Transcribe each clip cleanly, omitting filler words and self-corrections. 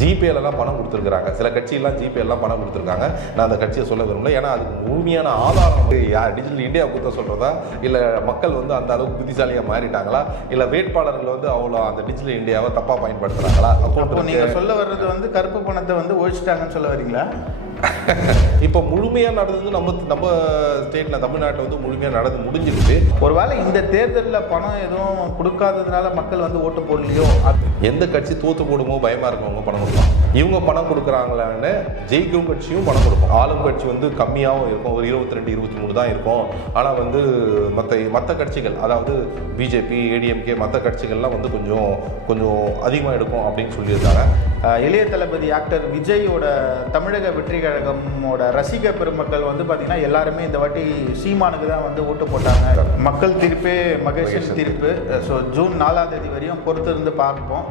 ஜிபேலலாம் பணம் கொடுத்துருக்காங்க. சில கட்சியெல்லாம் ஜிபேலாம் பணம் கொடுத்துருக்காங்க. நான் அந்த கட்சியை சொல்ல விரும்பல. ஏன்னா அதுக்கு முழுமையான ஆதாரம் யார் டிஜிட்டல் இந்தியா கொடுத்த சொல்கிறதா, இல்லை மக்கள் வந்து அந்த அளவுக்கு புத்திசாலியாக மாறிட்டாங்களா, இல்லை வேட்பாளர்கள் வந்து அவ்வளோ அந்த டிஜிட்டல் இந்தியாவை தப்பாக பயன்படுத்துகிறாங்களா? அப்போ நீங்கள் சொல்ல வர்றது வந்து கருப்பு பணத்தை வந்து ஒழிச்சிட்டாங்கன்னு சொல்ல வரீங்களா? இப்போ முழுமையாக நடந்தது நம்ம ஸ்டேட்டில் தமிழ்நாட்டில் வந்து முழுமையாக நடந்து முடிஞ்சிருக்கு. ஒருவேளை இந்த தேர்தலில் பணம் எதுவும் கொடுக்காததுனால மக்கள் வந்து ஓட்டு போடலையோ? எந்த கட்சி தோற்று போடுமோ பயமாக இருக்கவங்க பணம் கொடுப்பாங்க. இவங்க பணம் கொடுக்குறாங்களான்னு ஜெயிக்கும் கட்சியும் பணம் கொடுக்கும். ஆளும் கட்சி வந்து கம்மியாகவும் இருக்கும், ஒரு 22 23 தான் இருக்கும். ஆனால் வந்து மற்ற கட்சிகள், அதாவது பிஜேபி, ஏடிஎம்கே, மற்ற கட்சிகள்லாம் வந்து கொஞ்சம் அதிகமாக எடுக்கும் அப்படின்னு சொல்லியிருக்காங்க. இளைய தளபதி ஆக்டர் விஜயோட தமிழக வெற்றி கழகமோட ரசிக பெருமக்கள் வந்து பார்த்தீங்கன்னா எல்லாருமே இந்த வாட்டி சீமானுக்கு தான் வந்து ஓட்டு போட்டாங்க. மக்கள் தீர்ப்பே மகேஷன் தீர்ப்பு. ஸோ ஜூன் 4ஆம் தேதி வரையும் பொறுத்திருந்து பார்ப்போம்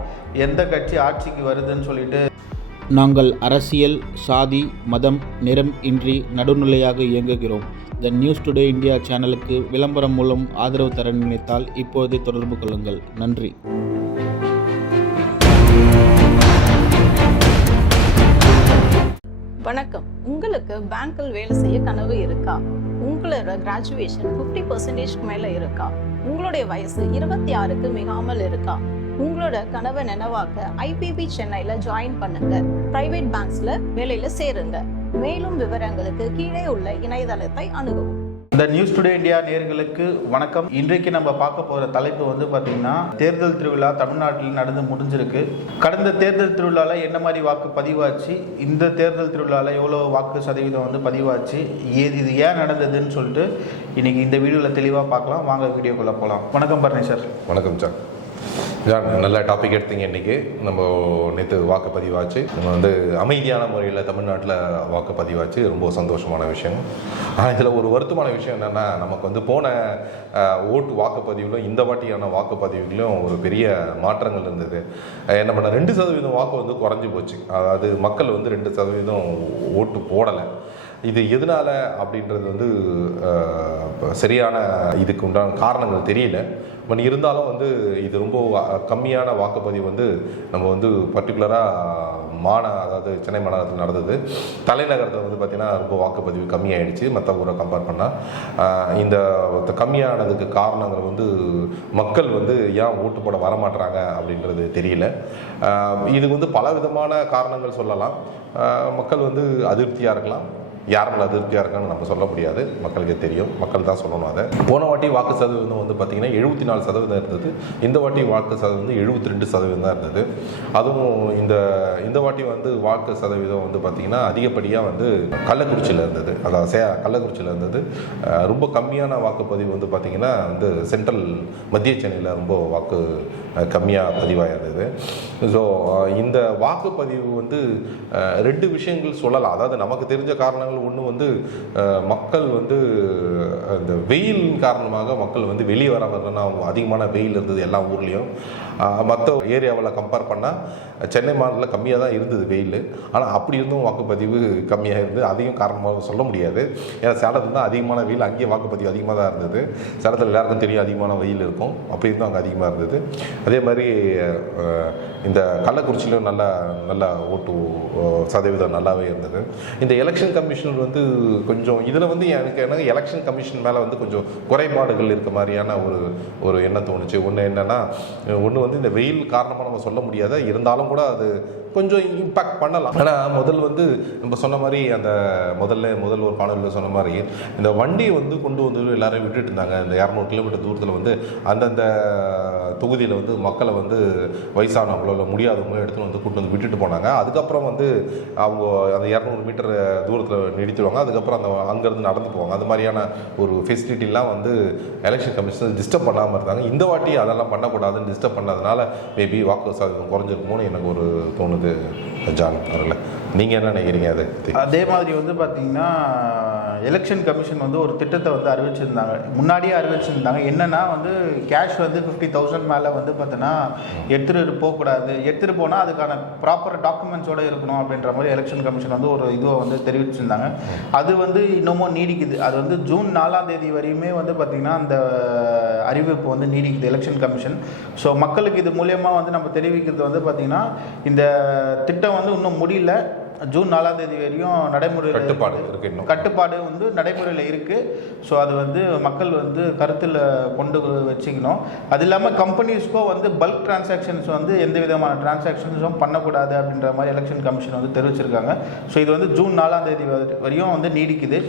எந்த கட்சி ஆட்சிக்கு வருதுன்னு சொல்லிட்டு. நாங்கள் அரசியல், சாதி, மதம், நிறம் இன்றி நடுநிலையாக இயங்குகிறோம். த நியூஸ் டுடே இந்தியா சேனலுக்கு விளம்பரம் மூலம் ஆதரவு தர நினைத்தால் இப்போதே தொடர்பு கொள்ளுங்கள். நன்றி. வணக்கம். உங்களுக்கு பேங்க்கில் வேலை செய்ய கனவு இருக்கா? உங்களோட கிராஜுவேஷன் 50% மேல இருக்கா? உங்களுடைய வயசு 26க்கு மிகாமல் இருக்கா? உங்களோட கனவை நினைவாக்க IPB சென்னையில ஜாயின் பண்ணுங்க. பிரைவேட் பேங்க்ஸ்ல வேலையில சேருங்க. மேலும் விவரங்களுக்கு கீழே உள்ள இணையதளத்தை அணுகவும். இந்த நியூஸ் டுடே இந்தியா நேயர்களுக்கு வணக்கம். இன்றைக்கு நம்ம பார்க்க போகிற தலைப்பு வந்து பார்த்திங்கன்னா, தேர்தல் திருவிழா தமிழ்நாட்டில் நடந்து முடிஞ்சிருக்கு. கடந்த தேர்தல் திருவிழாவில் என்ன மாதிரி வாக்கு பதிவாச்சு, இந்த தேர்தல் திருவிழாவில் எவ்வளோ வாக்கு சதவீதம் வந்து பதிவாச்சு, இது ஏன் நடந்ததுன்னு சொல்லிட்டு இன்றைக்கி இந்த வீடியோவில் தெளிவாக பார்க்கலாம். வாங்க வீடியோக்குள்ளே போகலாம். வணக்கம் பரணி சார். வணக்கம் சார். ஜான், நல்ல டாபிக் எடுத்தீங்க. இன்றைக்கி நம்ம நேற்று வாக்குப்பதிவாச்சு. நம்ம வந்து அமைதியான முறையில் தமிழ்நாட்டில் வாக்குப்பதிவாச்சு. ரொம்ப சந்தோஷமான விஷயம். ஆனால் இதில் ஒரு வருத்தமான விஷயம் என்னென்னா, நமக்கு வந்து போன ஓட்டு வாக்குப்பதிவிலும் இந்த வாட்டியான வாக்குப்பதிவுலையும் ஒரு பெரிய மாற்றங்கள் இருந்தது. என்ன பண்ண 2% வாக்கு வந்து குறைஞ்சி போச்சு. அதாவது மக்கள் வந்து 2% ஓட்டு போடலை. இது எதனால் அப்படின்றது வந்து சரியான இதுக்கு உண்டான காரணங்கள் தெரியல. பட் இருந்தாலும் வந்து இது ரொம்ப கம்மியான வாக்குப்பதிவு வந்து நம்ம வந்து பர்டிகுலராக அதாவது சென்னை மாநகரத்தில் நடந்தது. தலைநகரத்தில் வந்து பார்த்திங்கன்னா ரொம்ப வாக்குப்பதிவு கம்மியாயிடுச்சு மற்ற ஊரை கம்பேர் பண்ணால். இந்த கம்மியானதுக்கு காரணங்கள் வந்து மக்கள் வந்து ஏன் ஓட்டு போட வரமாட்டுறாங்க அப்படின்றது தெரியல. இது வந்து பல விதமான காரணங்கள் சொல்லலாம். மக்கள் வந்து அதிருப்தியாக இருக்கலாம். யாரும் அதிருப்தியாக இருக்கான்னு நம்ம சொல்ல முடியாது. மக்களுக்கே தெரியும், மக்கள் தான் சொல்லணும். அதை போன வாட்டி வாக்கு சதவீதம் வந்து பார்த்திங்கன்னா 74% இருந்தது. இந்த வாட்டி வாக்கு சதவீதம் 72% தான் இருந்தது. அதுவும் இந்த வாட்டி வந்து வாக்கு சதவீதம் வந்து பார்த்திங்கன்னா அதிகப்படியாக வந்து கள்ளக்குறிச்சியில் இருந்தது. அதாவது கள்ளக்குறிச்சியில் இருந்தது. ரொம்ப கம்மியான வாக்குப்பதிவு வந்து பார்த்திங்கன்னா வந்து சென்ட்ரல் மத்திய சென்னையில் ரொம்ப வாக்கு கம்மியாக பதிவாக இருந்தது. ஸோ இந்த வாக்குப்பதிவு வந்து 2 விஷயங்கள் சொல்லலாம். அதாவது நமக்கு தெரிஞ்ச காரணங்கள், ஒன்று வந்து மக்கள் வந்து இந்த வெயில் காரணமாக மக்கள் வந்து வெளியே வராமன்னா அதிகமான வெயில் இருந்தது எல்லா ஊர்லேயும். மற்ற ஏரியாவில் கம்பேர் பண்ணால் சென்னை மாநிலத்தில் கம்மியாக தான் இருந்தது வெயில். ஆனால் அப்படி இருந்தும் வாக்குப்பதிவு கம்மியாக இருந்து அதையும் காரணமாக சொல்ல முடியாது. ஏன்னா சேலத்தில் தான் அதிகமான வெயில், அங்கேயே வாக்குப்பதிவு அதிகமாக தான் இருந்தது. சேலத்தில் எல்லாருக்கும் தெரியும் அதிகமான வெயில் இருக்கும், அப்படி இருந்தும் அங்கே அதிகமாக இருந்தது. அதே மாதிரி இந்த கள்ளக்குறிச்சியிலும் நல்ல ஓட்டு சதவீதம் நல்லாவே இருந்தது. இந்த எலெக்ஷன் கமிஷன் வந்து கொஞ்சம் இதில் வந்து எனக்கு எலெக்ஷன் கமிஷன் மேலே வந்து கொஞ்சம் குறைபாடுகள் இருக்க மாதிரியான ஒரு எண்ணம் தோணுச்சு. ஒன்று என்னென்னா, ஒன்று வந்து இந்த வெயில் காரணமாக நம்ம சொல்ல முடியாத, இருந்தாலும் கூட அது கொஞ்சம் இம்பேக்ட் பண்ணலாம். ஆனால் முதல் வந்து நம்ம சொன்ன மாதிரி அந்த முதல் ஒரு காணொலியில் சொன்ன மாதிரி இந்த வண்டியை வந்து கொண்டு வந்து எல்லாரையும் விட்டுட்டு இருந்தாங்க. இந்த 200 கிலோமீட்டர் தூரத்தில் வந்து அந்தந்த தொகுதியில் வந்து மக்களை வந்து வயசானவங்களோ இல்லை முடியாதவங்களோ எடுத்துகிட்டு வந்து கூட்டு வந்து விட்டுட்டு போனாங்க. அதுக்கப்புறம் வந்து அவங்க அந்த 200 மீட்டர் தூரத்தில் நிறுத்திடுவாங்க. அதுக்கப்புறம் அங்கேருந்து நடந்து போவாங்க. அது மாதிரியான ஒரு ஃபெசிலிட்டிலாம் வந்து எலெக்ஷன் கமிஷன் டிஸ்டர்ப் பண்ணாமல் இருந்தாங்க. இந்த வாட்டி அதெல்லாம் பண்ணக்கூடாதுன்னு டிஸ்டர்ப் பண்ணதுனால மேபி வாக்கு சதவீதம் குறைஞ்சிருக்குமோன்னு எனக்கு ஒரு தோணுது. ஜான் அவர்களே, நீங்கள் என்ன நினைக்கிறீங்க? அதே மாதிரி வந்து பார்த்தீங்கன்னா எலெக்ஷன் கமிஷன் வந்து ஒரு திட்டத்தை வந்து அறிவிச்சிருந்தாங்க, முன்னாடியே அறிவிச்சிருந்தாங்க. என்னென்னா வந்து கேஷ் வந்து 50,000 மேலே வந்து பார்த்தீங்கன்னா எடுத்துகிட்டு போகக்கூடாது, எடுத்துகிட்டு போனால் அதுக்கான ப்ராப்பர் டாக்குமெண்ட்ஸோடு இருக்கணும் அப்படின்ற மாதிரி எலெக்ஷன் கமிஷன் வந்து ஒரு இதுவை வந்து தெரிவிச்சிருந்தாங்க. அது வந்து இன்னமும் நீடிக்குது. அது வந்து ஜூன் 4ஆம் தேதி வரையுமே வந்து பார்த்திங்கன்னா அந்த அறிவிப்பு வந்து நீடிக்குது எலெக்ஷன் கமிஷன். ஸோ மக்களுக்கு இது மூலயமா வந்து நம்ம தெரிவிக்கிறது வந்து பார்த்திங்கன்னா இந்த திட்டம் வந்து இன்னும் முடியல. ஜூன் 4ஆம் தேதி வரையும் நடைமுறையில் கட்டுப்பாடு வந்து நடைமுறையில் இருக்குது. ஸோ அது வந்து மக்கள் வந்து கருத்தில் கொண்டு வச்சுக்கணும். அது இல்லாமல் கம்பெனிஸ்க்கோ வந்து பல்க் டிரான்சாக்ஷன்ஸ் வந்து எந்த விதமான டிரான்சாக்ஷன்ஸும் பண்ணக்கூடாது அப்படின்ற மாதிரி எலெக்ஷன் கமிஷன் வந்து தெரிவிச்சிருக்காங்க. ஸோ இது வந்து ஜூன் 4ஆம் தேதி வரையும் வந்து நீடிக்குது.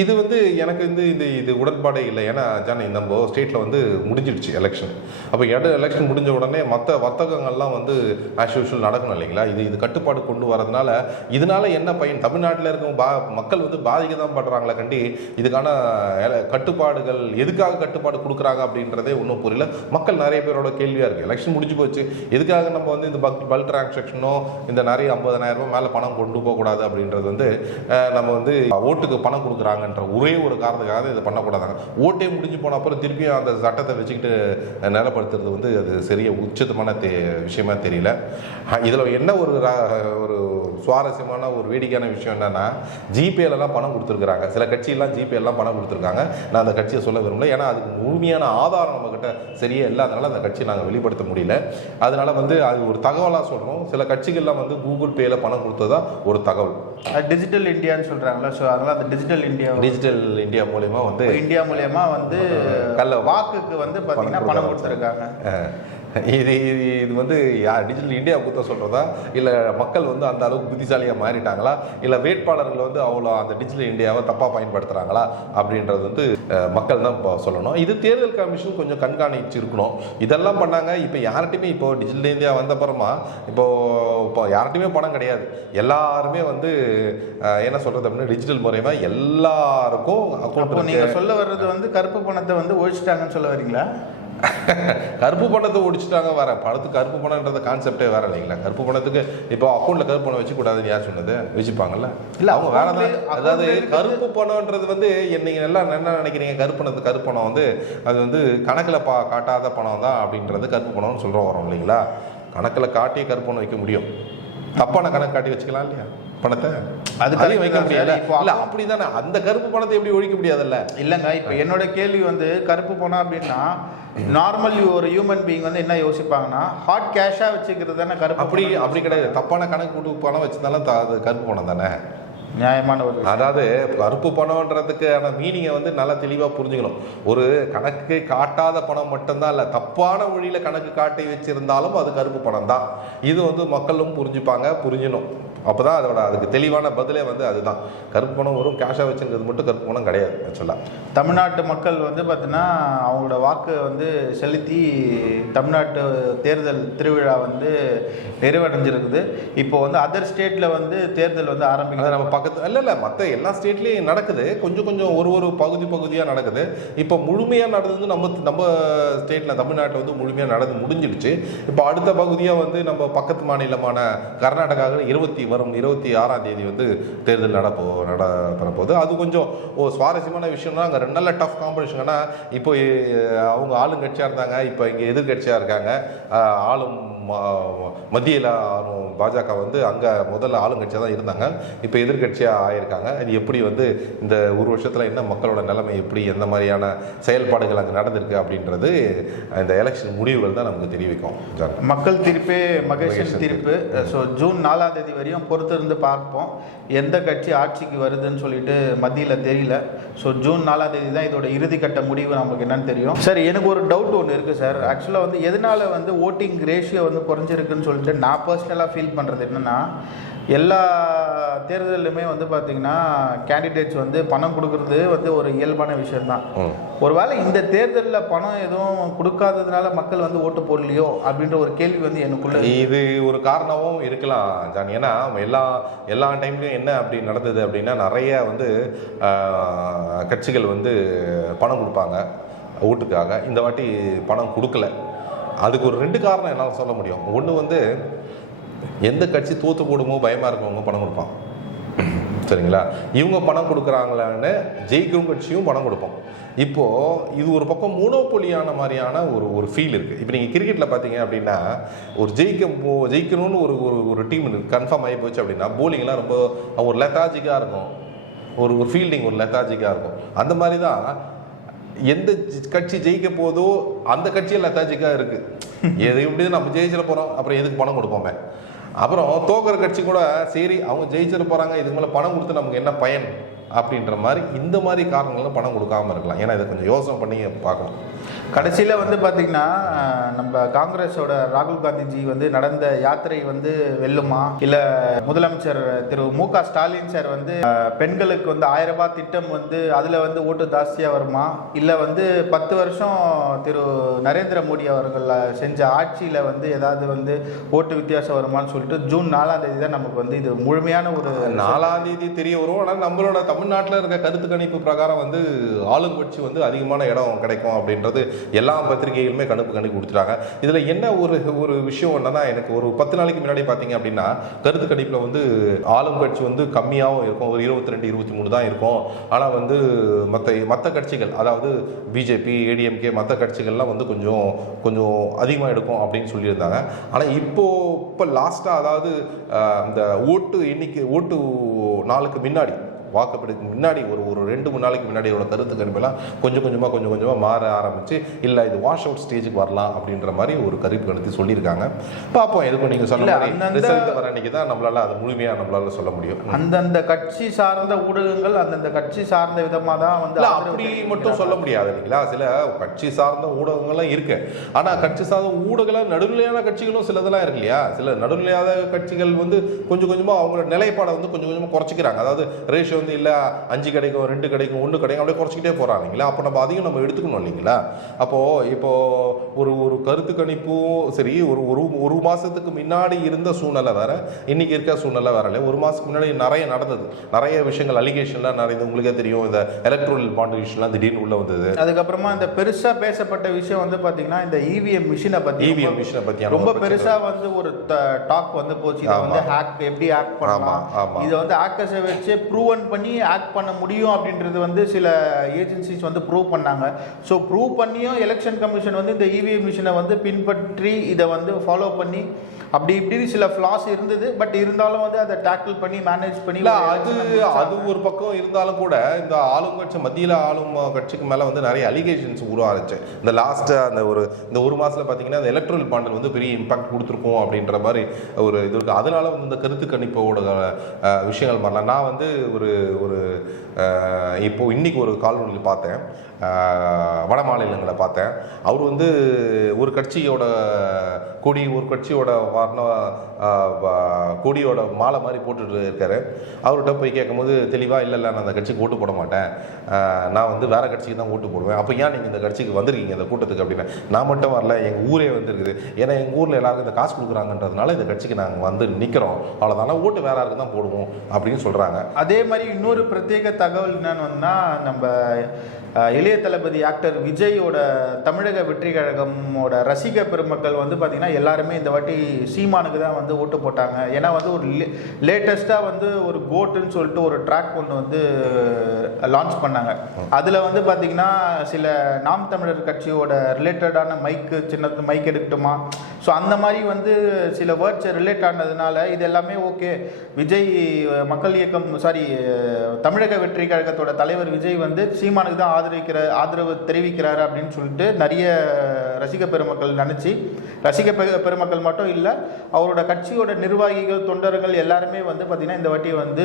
இது வந்து எனக்கு வந்து இது உடன்பாடே இல்லை. ஏன்னா ஜானி நம்ம ஸ்டேட்டில் வந்து முடிஞ்சிடுச்சு எலெக்ஷன். அப்போ எலெக்ஷன் முடிஞ்ச உடனே மற்ற வர்த்தகங்கள்லாம் வந்து ஆஸ் யூஷுவல் நடக்கணும் இல்லைங்களா? இது கட்டுப்பாடு கொண்டு வரதுனால இதனால என்ன பயன்? தமிழ்நாட்டில் இருக்கும் மக்கள் வந்து பாதிக்க தான் படுறாங்களே கண்டி இதுக்கான கட்டுப்பாடுகள் எதுக்காக கட்டுப்பாடு கொடுக்குறாங்க அப்படின்றதே ஒன்றும் புரியல. மக்கள் நிறைய பேரோட கேள்வியாக இருக்குது. எலெக்ஷன் முடிஞ்சு போச்சு, எதுக்காக நம்ம வந்து இந்த பல்க் டிரான்சாக்ஷனோ இந்த நிறைய 50,000 ரூபாய் மேலே பணம் கொண்டு போகக்கூடாது அப்படின்றது வந்து நம்ம வந்து ஓட்டுக்கு பணம் கொடுக்குறாங்கன்ற ஒரே ஒரு காரணத்துக்காக இதை பண்ணக்கூடாதாங்க. ஓட்டே முடிஞ்சு போன அப்புறம் திருப்பியும் அந்த சட்டத்தை வச்சுக்கிட்டு நிலப்படுத்துறது வந்து அது சரிய உச்சிதமான விஷயமா தெரியல. இதில் என்ன ஒரு சுவாரஸ்யமான ஒரு வேடிக்கையான விஷயம் என்னன்னா, ஜிபேலாம் பணம் கொடுத்துருக்காங்க. சில கட்சியெல்லாம் ஜிபேலாம் பணம் கொடுத்துருக்காங்க. நான் அந்த கட்சியை சொல்ல விரும்பல. ஏன்னா அதுக்கு முழுமையான ஆதாரம் நம்மக்கிட்ட சரியே இல்லாதனால அந்த கட்சியை நாங்கள் வெளிப்படுத்த முடியல. அதனால வந்து அது ஒரு தகவலாக சொல்கிறோம். சில கட்சிகள்லாம் வந்து கூகுள் பேல பணம் கொடுத்ததா ஒரு தகவல். டிஜிட்டல் இந்தியான்னு சொல்கிறாங்களா? ஸோ அதனால் அந்த டிஜிட்டல் இந்தியா மூலயமா வந்து வாக்குக்கு வந்து பார்த்தீங்கன்னா பணம் கொடுத்துருக்காங்க. இது வந்து டிஜிட்டல் இந்தியா குத்த சொல்கிறதா, இல்லை மக்கள் வந்து அந்த அளவுக்கு புத்திசாலியாக மாறிட்டாங்களா, இல்லை வேட்பாளர்கள் வந்து அவ்வளோ அந்த டிஜிட்டல் இந்தியாவை தப்பாக பயன்படுத்துகிறாங்களா அப்படின்றது வந்து மக்கள் தான் இப்போ சொல்லணும். இது தேர்தல் கமிஷன் கொஞ்சம் கண்காணிச்சிருக்கணும். இதெல்லாம் பண்ணாங்க. இப்போ யார்கிட்டையுமே இப்போ டிஜிட்டல் இந்தியா வந்த அப்புறமா இப்போ யார்கிட்டையுமே பணம் கிடையாது. எல்லாருமே வந்து என்ன சொல்கிறது அப்படின்னா டிஜிட்டல் முறைமா எல்லாருக்கும் அக்கௌண்ட். நீங்கள் சொல்ல வர்றது வந்து கருப்பு பணத்தை வந்து ஒழிச்சிட்டாங்கன்னு சொல்ல வரீங்களா? கருப்பு பணத்தை ஒடிச்சிட்டாங்க. வேற பணத்துக்கு கருப்பு பணம்ன்றது கான்செப்டே வேற இல்லைங்களா? கருப்பு பணத்துக்கு இப்போ அக்கௌண்ட்ல கருப்பு பணம் வச்சுக்கூடாதுன்னு யார் சொன்னது? வச்சுப்பாங்கல்ல. இல்லை அவங்க வேற தான். அதாவது கருப்பு பணம்ன்றது வந்து நீங்கள் எல்லாம் என்ன நினைக்கிறீங்க? கருப்பு பணம் வந்து அது வந்து கணக்கில் காட்டாத பணம் தான் அப்படின்றது கருப்பு பணம்னு சொல்கிற வரோம் இல்லைங்களா? கணக்கில் காட்டி கருப்பு பணம் வைக்க முடியும். தப்பான கணக்கு காட்டி வச்சுக்கலாம் இல்லையா பணத்தை? அதுக்காக வைக்க முடியாது. இல்ல அப்படிதானே அந்த கருப்பு பணத்தை எப்படி ஒழிக்க முடியாதுல்ல? இல்லைங்க. இப்போ என்னோட கேள்வி வந்து கருப்பு பணம் அப்படின்னா நார்மல் ஒரு ஹியூமன் பீயிங் வந்து என்ன யோசிப்பாங்கன்னா ஹாட் கேஷாக வச்சுக்கிறது தானே கருப்பு. அப்படி கிடையாது. தப்பான கணக்கு கூட்டு பணம் வச்சிருந்தாலும் அது கருப்பு பணம் தானே. நியாயமான ஒரு, அதாவது கருப்பு பணம்ன்றதுக்கான மீனிங்கை வந்து நல்லா தெளிவாக புரிஞ்சுக்கணும். ஒரு கணக்கு காட்டாத பணம் மட்டும்தான் இல்லை, தப்பான வழியில் கணக்கு காட்டி வச்சிருந்தாலும் அது கருப்பு பணம் தான். இது வந்து மக்களும் புரிஞ்சிடணும். அப்போ தான் அதுக்கு தெளிவான பதிலே வந்து அதுதான். கருப்பு பணம் வரும் கேஷாக வச்சுருக்கிறது மட்டும் கருப்பு பணம் கிடையாது. ஆக்சுவலாக தமிழ்நாட்டு மக்கள் வந்து பார்த்தீங்கன்னா அவங்களோட வாக்கு வந்து செலுத்தி தமிழ்நாட்டு தேர்தல் திருவிழா வந்து நிறைவடைஞ்சிருக்குது. இப்போ வந்து அதர் ஸ்டேட்டில் வந்து தேர்தல் வந்து ஆரம்பிக்கிறது. நம்ம பக்கத்து இல்லை மற்ற எல்லா ஸ்டேட்லேயும் நடக்குது. கொஞ்சம் ஒரு பகுதியாக நடக்குது. இப்போ முழுமையாக நடந்தது நம்ம ஸ்டேட்டில் தமிழ்நாட்டில் வந்து முழுமையாக நடந்து முடிஞ்சிடுச்சு. இப்போ அடுத்த பகுதியாக வந்து நம்ம பக்கத்து மாநிலமான கர்நாடகாவில் 26ஆம் தேதி வந்து தேர்தல் நடப்பெற போகுது. அது கொஞ்சம் சுவாரஸ்யமான விஷயம்னா அங்கே 2 நாள் டஃப் காம்படிஷன். ஏன்னா இப்போ அவங்க ஆளுங்கட்சியாக இருந்தாங்க, இப்போ இங்கே எதிர்கட்சியாக இருக்காங்க. மத்தியில் பாஜக வந்து அங்கே முதல்ல ஆளுங்கட்சியாக தான் இருந்தாங்க, இப்போ எதிர்கட்சியாக ஆயிருக்காங்க. இது எப்படி வந்து இந்த ஒரு வருஷத்தில் என்ன மக்களோட நிலைமை எப்படி எந்த மாதிரியான செயல்பாடுகள் அங்கே நடந்திருக்கு அப்படின்றது இந்த எலெக்ஷன் முடிவுகள் தான் நமக்கு தெரிவிக்கும். மக்கள் தீர்ப்பே மகேஷன் தீர்ப்பு. ஸோ ஜூன் 4ஆம் தேதி வரையும் பொறுத்து இருந்து பார்ப்போம் எந்த கட்சி ஆட்சிக்கு வருதுன்னு சொல்லிட்டு மத்தியில் தெரியல. ஸோ ஜூன் 4ஆம் தேதி தான் இதோட இறுதிக்கட்ட முடிவு நமக்கு என்னன்னு தெரியும். சார் எனக்கு ஒரு டவுட் ஒன்று இருக்குது சார். ஆக்சுவலாக வந்து எதனால வந்து ஓட்டிங் ரேஷியோ வந்து குறைஞ்சிருக்குன்னு சொல்லிட்டு நான் பர்சனலாக ஃபீல் பண்ணுறது என்னென்னா, எல்லா தேர்தலுமே வந்து பார்த்திங்கன்னா கேண்டிடேட்ஸ் வந்து பணம் கொடுக்கறது வந்து ஒரு இயல்பான விஷயம்தான். ஒருவேளை இந்த தேர்தலில் பணம் எதுவும் கொடுக்காததுனால மக்கள் வந்து ஓட்டு போடலையோ அப்படின்ற ஒரு கேள்வி வந்து எனக்குள்ள. இது ஒரு காரணமும் இருக்கலாம் ஜான். ஏன்னா எல்லா டைம்லையும் என்ன அப்படி நடந்தது அப்படின்னா, நிறைய வந்து கட்சிகள் வந்து பணம் கொடுப்பாங்க ஓட்டுக்காக. இந்த வாட்டி பணம் கொடுக்கல. அதுக்கு ஒரு 2 காரணம் என்னால் சொல்ல முடியும். ஒன்று வந்து எந்த கட்சி தோற்று போடுமோ பயமாக இருக்கவங்க பணம் கொடுப்பான். சரிங்களா? இவங்க பணம் கொடுக்குறாங்களான்னு ஜெயிக்கும் கட்சியும் பணம் கொடுப்போம். இப்போது இது ஒரு பக்கம் மோனோபொலியான மாதிரியான ஒரு ஃபீல் இருக்குது. இப்போ நீங்கள் கிரிக்கெட்டில் பார்த்தீங்க அப்படின்னா ஒரு ஜெயிக்கணும்னு ஒரு டீம் கன்ஃபார்ம் ஆகி போச்சு அப்படின்னா போலிங்லாம் ரொம்ப ஒரு லெத்தாஜிக்காக இருக்கும். ஒரு ஃபீல்டிங் ஒரு லெத்தாஜிக்காக இருக்கும். அந்த மாதிரி தான் எந்த கட்சி ஜெயிக்க போதோ அந்த கட்சியில் லெத்தாஜிக்காக இருக்குது. எது எப்படி நம்ம ஜெயிச்சிட போகிறோம், அப்புறம் எதுக்கு பணம் கொடுப்போமே. அப்புறம் தோக்கிற கட்சி கூட சரி அவங்க ஜெயிச்சிட போகிறாங்க, இதுக்கு மேலே பணம் கொடுத்து நமக்கு என்ன பயன் அப்படின்ற மாதிரி இந்த மாதிரி காரணங்கள்லாம் பணம் கொடுக்காமல் இருக்கலாம். ஏன்னா இதை கொஞ்சம் யோசனை பண்ணி பார்க்கணும். கடைசியில் வந்து பார்த்திங்கன்னா நம்ம காங்கிரஸோட ராகுல் காந்திஜி வந்து நடந்த யாத்திரை வந்து வெல்லுமா, இல்லை முதலமைச்சர் திரு மு.க. ஸ்டாலின் சார் வந்து பெண்களுக்கு வந்து 1000 ரூபாய் திட்டம் வந்து அதில் வந்து ஓட்டு ஜாஸ்தியாக வருமா, இல்லை வந்து 10 வருஷம் திரு நரேந்திர மோடி அவர்கள் செஞ்ச ஆட்சியில் வந்து ஏதாவது வந்து ஓட்டு வித்தியாசம் வருமானு சொல்லிட்டு ஜூன் 4ஆம் தேதி தான் நமக்கு வந்து இது முழுமையான ஒரு 4ஆம் தேதி தெரிய வரும். ஆனால் நம்மளோட தமிழ்நாட்டில் இருக்க கருத்து கணிப்பு பிரகாரம் வந்து ஆளுங்கட்சி வந்து அதிகமான இடம் கிடைக்கும் அப்படின்றது எல்லா பத்திரிகைகளுமே கணிப்பு கொடுத்துட்டாங்க. இதில் என்ன ஒரு விஷயம் என்னன்னா, எனக்கு ஒரு 10 நாளைக்கு முன்னாடி பார்த்தீங்க அப்படின்னா கருத்து கணிப்பில் வந்து ஆளும் கட்சி வந்து கம்மியாகவும் இருக்கும், ஒரு 22-23 தான் இருக்கும். ஆனால் வந்து மற்ற கட்சிகள், அதாவது பிஜேபி, ஏடிஎம்கே, மற்ற கட்சிகள்லாம் வந்து கொஞ்சம் அதிகமாக எடுக்கும் அப்படின்னு சொல்லியிருந்தாங்க. ஆனால் இப்போ லாஸ்ட்டாக, அதாவது இந்த ஓட்டு நாளுக்கு முன்னாடி, வாக்குப்பதிவுக்கு முன்னாடி ஒரு 2-3 நாளைக்கு முன்னாடியோட கருத்து கணிப்பெல்லாம் கொஞ்சம் கொஞ்சமாக மாற ஆரம்பிச்சு, இல்லை இது வாஷ் அவுட் ஸ்டேஜுக்கு வரலாம் அப்படின்ற மாதிரி ஒரு கருத்து கணித்து சொல்லியிருக்காங்க. பார்ப்போம். எதுக்கும் நீங்கள் சொன்ன ரிசல்ட் வர அன்னைக்கு தான் நம்மளால அது முழுமையாக நம்மளால சொல்ல முடியும். அந்தந்த கட்சி சார்ந்த ஊடகங்கள் அந்தந்த கட்சி சார்ந்த விதமாக தான் வந்து அப்படி மட்டும் சொல்ல முடியாது இல்லைங்களா. சில கட்சி சார்ந்த ஊடகங்கள்லாம் இருக்கு. ஆனால் கட்சி சார்ந்த ஊடகங்கள் நடுநிலையான கட்சிகளும் சிலதெல்லாம் இருக்கு இல்லையா. சில நடுநிலையாத கட்சிகள் வந்து கொஞ்சமாக அவங்களோட நிலைப்பாடை வந்து கொஞ்சமாக குறைச்சிக்கிறாங்க. அதாவது ரேஷியோ வந்து இல்லை 5 கிடைக்கும், 2 கிடைக்கும், 1 கிடைக்கும், அப்படியே குறைச்சிக்கிட்டே போகிறாங்க இல்லைங்களா. அப்போ நம்ம அதையும் நம்ம எடுத்துக்கணும் இல்லைங்களா. இப்போ ஒரு கருத்து கணிப்பும் சரி, ஒரு மாதத்துக்கு முன்னாடி இருந்த சூழ்நிலை வேற, இன்னைக்கு இருக்க சூழ்நிலை வேற இல்லை. ஒரு மாதத்துக்கு முன்னாடி நிறைய நடந்தது, நிறைய விஷயங்கள், அலிகேஷன்லாம் நிறைய, உங்களுக்கே தெரியும், இந்த எலக்ட்ரல் பாண்ட் விஷயம்லாம் திடீர்னு உள்ள வந்தது. அதுக்கப்புறமா இந்த பெருசாக பேசப்பட்ட விஷயம் வந்து பார்த்தீங்கன்னா இந்த இவிஎம் மிஷினை பற்றி ரொம்ப பெருசாக வந்து ஒரு டாக் வந்து போச்சு. இதை வந்து எப்படி ஹேக் பண்ணலாம், இதை வந்து ஹேக்கர்ஸை வச்சு ப்ரூவன் பண்ணி ஆக்ட் பண்ண முடியும் அப்படின்றது வந்து சில ஏஜென்சிஸ் வந்து ப்ரூவ் பண்ணாங்க. ஸோ ப்ரூவ் பண்ணியும் எலெக்ஷன் கமிஷன் வந்து இந்த இவிஎம் மிஷினை வந்து பின்பற்றி இதை வந்து ஃபாலோ பண்ணி அப்படி இப்படி சில ஃப்ளாஸ் இருந்தது. பட் இருந்தாலும் வந்து அதை டேக்கிள் பண்ணி மேனேஜ் பண்ணி அது ஒரு பக்கம் இருந்தாலும் கூட இந்த ஆளுங்கட்சி, மத்தியில் ஆளும் கட்சிக்கு மேலே வந்து நிறைய அலிகேஷன்ஸ் உருவாச்சு. இந்த லாஸ்ட் இந்த ஒரு மாதத்தில் பார்த்தீங்கன்னா இந்த எலக்ட்ரல் பாண்டில் வந்து பெரிய இம்பாக்ட் கொடுத்துருக்கோம் அப்படின்ற மாதிரி ஒரு இது இருக்குது. அதனால வந்து இந்த கருத்து கணிப்போட விஷயங்கள் வரலாம். நான் வந்து இப்போ இன்னைக்கு ஒரு கால்வனில் பார்த்தேன், வட மாநிலங்களை பார்த்தேன். அவர் வந்து ஒரு கட்சியோட கொடி, ஒரு கட்சியோட கொடியோட மாலை மாதிரி போட்டுட்டு இருக்காரு. அவர்கிட்ட போய் கேட்கும்போது தெளிவாக இல்லை நான் அந்த கட்சிக்கு ஓட்டு போட மாட்டேன், நான் வந்து வேற கட்சிக்கு தான் ஓட்டு போடுவேன். அப்போ ஏன் நீங்கள் இந்த கட்சிக்கு வந்திருக்கீங்க இந்த கூட்டத்துக்கு அப்படின்னா, நான் மட்டும் வரல, எங்கள் ஊரே வந்துருக்குது, ஏன்னா எங்கள் ஊரில் எல்லாருக்கும் இந்த காசு கொடுக்குறாங்கன்றதுனால இந்த கட்சிக்கு நாங்கள் வந்து நிற்கிறோம், அவ்வளோதான, ஓட்டு வேற யாருக்கு தான் போடுவோம் அப்படின்னு சொல்கிறாங்க. அதே மாதிரி இன்னொரு பிரத்யேக தகவல் என்னன்னா, நம்ம இளைய தளபதி ஆக்டர் விஜயோட தமிழக வெற்றி கழகமோட ரசிக பெருமக்கள் வந்து பார்த்தீங்கன்னா எல்லாருமே இந்த வாட்டி சீமானுக்கு தான் வந்து ஓட்டு போட்டாங்க. ஏன்னா வந்து ஒரு லேட்டஸ்ட்டாக வந்து ஒரு கோட்டுன்னு சொல்லிட்டு ஒரு ட்ராக் ஒன்று வந்து லான்ச் பண்ணாங்க. அதில் வந்து பார்த்தீங்கன்னா சில நாம் தமிழர் கட்சியோட ரிலேட்டடான சின்னத்து மைக் எடுக்கட்டுமா, ஸோ அந்த மாதிரி வந்து சில வேர்ட்ஸ் ரிலேட் ஆனதுனால இது எல்லாமே ஓகே. விஜய் மக்கள் இயக்கம் தமிழக வெற்றி கழகத்தோட தலைவர் விஜய் வந்து சீமானுக்கு தான் ஆதரவு தெரிவிக்கிறாரு அப்படின்னு சொல்லிட்டு நிறைய ரசிக பெருமக்கள் நினைச்சு, ரசிக பெருமக்கள் மட்டும் இல்லை, அவரோட கட்சியோட நிர்வாகிகள், தொண்டர்கள் எல்லாருமே வந்து பார்த்தீங்கன்னா இந்த வாட்டி வந்து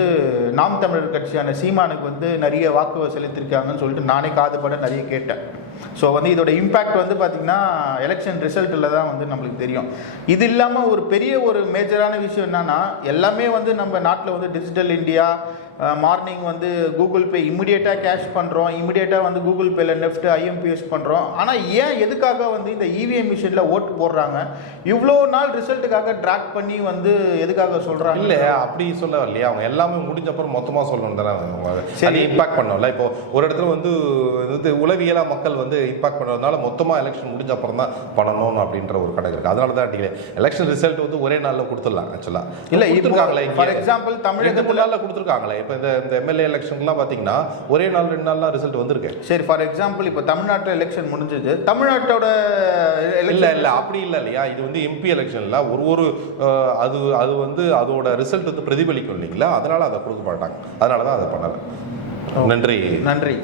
நாம் தமிழர் கட்சியான சீமானுக்கு வந்து நிறைய வாக்கு செலுத்திருக்காங்கன்னு சொல்லிட்டு நானே காதுபட நிறைய கேட்டேன். ஸோ வந்து இதோட இம்பேக்ட் வந்து பார்த்திங்கன்னா எலெக்ஷன் ரிசல்ட்டில் தான் வந்து நம்மளுக்கு தெரியும். இது இல்லாமல் ஒரு பெரிய ஒரு மேஜரான விஷயம் என்னன்னா, எல்லாமே வந்து நம்ம நாட்டில் வந்து டிஜிட்டல் இந்தியா, மார்னிங் வந்து கூகுள் பே இமிடியேட்டாக கேஷ் பண்ணுறோம், இமிடியேட்டாக வந்து கூகுள் பேல நெஃப்ட் ஐஎம்பிஎஸ் பண்ணுறோம். ஆனால் எதுக்காக வந்து இந்த இவிஎம் மிஷினில் ஓட்டு போடுறாங்க, இவ்வளோ நாள் ரிசல்ட்டுக்காக ட்ராக் பண்ணி வந்து எதுக்காக சொல்கிறாங்க? இல்லை அப்படி சொல்ல இல்லையா, அவங்க எல்லாமே முடிஞ்சப்பறம் மொத்தமாக சொல்லணும் தானே, சரி இம்பாக்ட் பண்ணோம்ல. இப்போ ஒரு இடத்துல வந்து உளவியலாக மக்கள் வந்து இம்பாக்ட் பண்ணுறதுனால மொத்தமாக எலெக்ஷன் முடிஞ்ச அப்புறம் தான் பண்ணணும் அப்படின்ற ஒரு கணக்கு இருக்குது. அதனால தான் எலெக்ஷன் ரிசல்ட் வந்து ஒரே நாளில் கொடுத்துடலாம். ஆக்சுவலாக இல்லை இருக்காங்களே, ஃபார் எக்ஸாம்பிள் தமிழகத்தில் கொடுத்துருக்காங்களே. இப்போ இந்த எம்எல்ஏ எலெக்ஷன்லாம் பார்த்தீங்கன்னா ஒரே நாள் 2 நாள்லாம் ரிசல்ட் வந்திருக்கு. சரி, ஃபார் எக்ஸாம்பிள் இப்போ தமிழ்நாட்டில் எலெக்ஷன் முடிஞ்சது, தமிழ்நாட்டோட இல்லை அப்படி இல்லை இல்லையா. இது வந்து எம்பி எலெக்ஷன்ல அது வந்து அதோட ரிசல்ட் வந்து பிரதிபலிக்கும் இல்லைங்களா, அதனால அதை கொடுக்க மாட்டாங்க, அதனால தான் அதை பண்ணலை. நன்றி.